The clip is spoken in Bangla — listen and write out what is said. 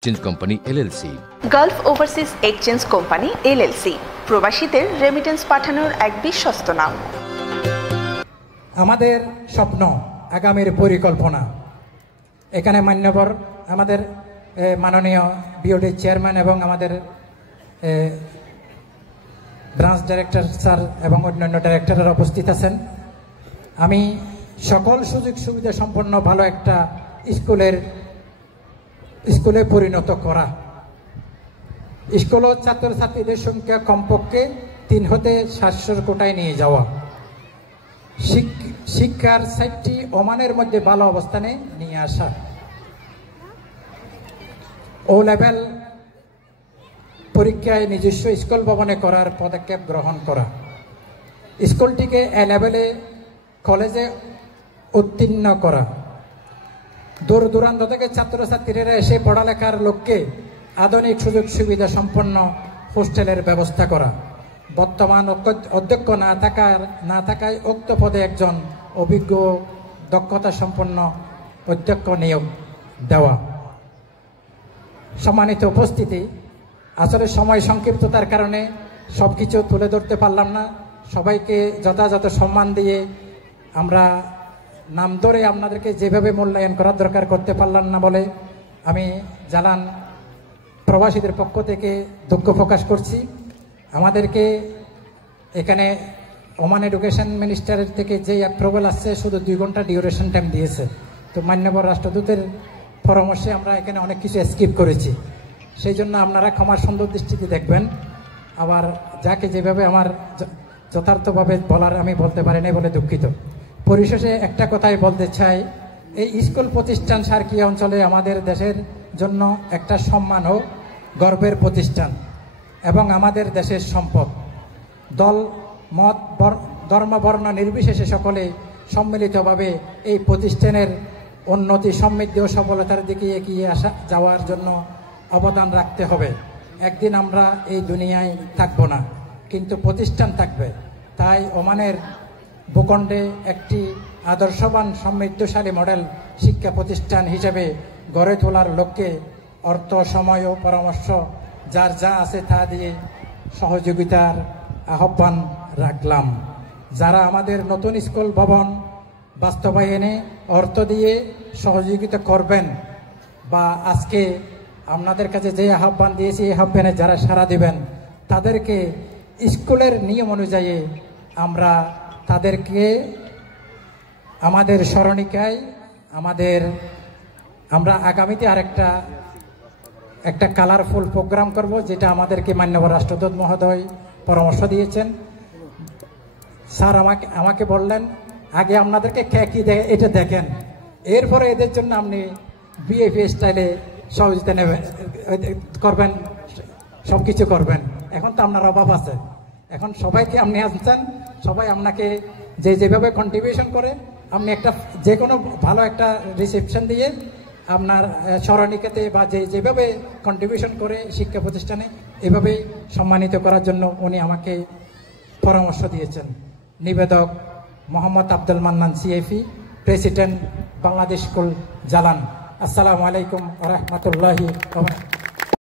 Exchange company LLC, Gulf overseas exchange company LLC, প্রবাসীদের রেমিটেন্স পাঠানোর এক বিশ্বস্ত নাম। আমাদের স্বপ্ন, আগামীর পরিকল্পনা। এখানে মান্যবর আমাদের মাননীয় বিওডি চেয়ারম্যান এবং আমাদের ব্রাঞ্চ ডাইরেক্টর স্যার এবং অন্যান্য ডাইরেক্টররা উপস্থিত আছেন। আমি সকল সুযোগ সুবিধা সম্পন্ন ভালো একটা স্কুলে পরিণত করা, স্কুল ও ছাত্রছাত্রীদের সংখ্যা কমপক্ষে 3 হতে 700 কোটায় নিয়ে যাওয়া, শিক্ষার সাইটটি ওমানের মধ্যে ভালো অবস্থানে নিয়ে আসা, ও লেভেল পরীক্ষায় নিজস্ব স্কুল ভবনে করার পদক্ষেপ গ্রহণ করা, স্কুলটিকে এ লেভেলে কলেজে উত্তীর্ণ করা, দূর দূরান্ত থেকে ছাত্রছাত্রীরা এসে পড়ালেখার লক্ষ্যে আধুনিক সুযোগ সুবিধা সম্পন্ন হোস্টেলের ব্যবস্থা করা, বর্তমান অধ্যক্ষ না থাকায় উক্ত পদে একজন অভিজ্ঞ দক্ষতা সম্পন্ন অধ্যক্ষ নিয়োগ দেওয়া। সম্মানিত উপস্থিতি, আসলে সময় সংক্ষিপ্ততার কারণে সবকিছু তুলে ধরতে পারলাম না। সবাইকে যথাযথ সম্মান দিয়ে আমরা নাম ধরে আপনাদেরকে যেভাবে মূল্যায়ন করার দরকার করতে পারলাম না বলে আমি জালান প্রবাসীদের পক্ষ থেকে দুঃখ প্রকাশ করছি। আমাদেরকে এখানে ওমান এডুকেশন মিনিস্টারের থেকে যে অ্যাপ্রুভাল আসছে শুধু 2 ঘন্টা ডিউরেশন টাইম দিয়েছে। তো মান্যবর রাষ্ট্রদূতের পরামর্শে আমরা এখানে অনেক কিছু স্কিপ করেছি, সেই জন্য আপনারা ক্ষমার সুন্দর দৃষ্টিতে দেখবেন। আবার যাকে যেভাবে আমার যথার্থভাবে বলার আমি বলতে পারি না বলে দুঃখিত। পরিশেষে একটা কথাই বলতে চাই, এই স্কুল প্রতিষ্ঠান সার্কিয়া অঞ্চলে আমাদের দেশের জন্য একটা সম্মান ও গর্বের প্রতিষ্ঠান এবং আমাদের দেশের সম্পদ। দল মত ধর্ম বর্ণ নির্বিশেষে সকলে সম্মিলিতভাবে এই প্রতিষ্ঠানের উন্নতি সমৃদ্ধি ও সফলতার দিকে এগিয়ে যাওয়ার জন্য অবদান রাখতে হবে। একদিন আমরা এই দুনিয়ায় থাকবো না, কিন্তু প্রতিষ্ঠান থাকবে। তাই ওমানের ভূখণ্ডে একটি আদর্শবান সমৃদ্ধশালী মডেল শিক্ষা প্রতিষ্ঠান হিসেবে গড়ে তোলার লক্ষ্যে অর্থ, সময় ও পরামর্শ যার যা আছে তা দিয়ে সহযোগিতার আহ্বান রাখলাম। যারা আমাদের নতুন স্কুল ভবন বাস্তবায়নে অর্থ দিয়ে সহযোগিতা করবেন বা আজকে আপনাদের কাছে যে আহ্বান দিয়েছি এই আহ্বানে যারা সাড়া দেবেন, তাদেরকে স্কুলের নিয়ম অনুযায়ী আমরা তাদেরকে আমাদের স্মরণিকায় আমরা আগামীতে একটা কালারফুল প্রোগ্রাম করব, যেটা আমাদেরকে মাননীয় রাষ্ট্রদূত মহোদয় পরামর্শ দিয়েছেন। স্যার আমাকে বললেন আগে আপনাদেরকে কি এটা দেখেন, এরপরে এদের জন্য আপনি বিএপি স্টাইলে সহযোগিতা নেবেন, করবেন, সব কিছু করবেন। এখন তো আপনার অভাব আছে, এখন সবাইকে আপনি আনছেন, সবাই আপনাকে যেভাবে কন্ট্রিবিউশন করে আপনি একটা যে কোনো ভালো একটা রিসেপশন দিয়ে আপনার স্মরণিকাতে বা যেভাবে কন্ট্রিবিউশন করে শিক্ষা প্রতিষ্ঠানে এভাবে সম্মানিত করার জন্য উনি আমাকে পরামর্শ দিয়েছেন। নিবেদক মোহাম্মদ আব্দুল মান্নান, সিএফি, প্রেসিডেন্ট, বাংলাদেশ স্কুল, জালান। আসসালামু আলাইকুম ওয়া রাহমাতুল্লাহি ওয়া বারাকাতুহু।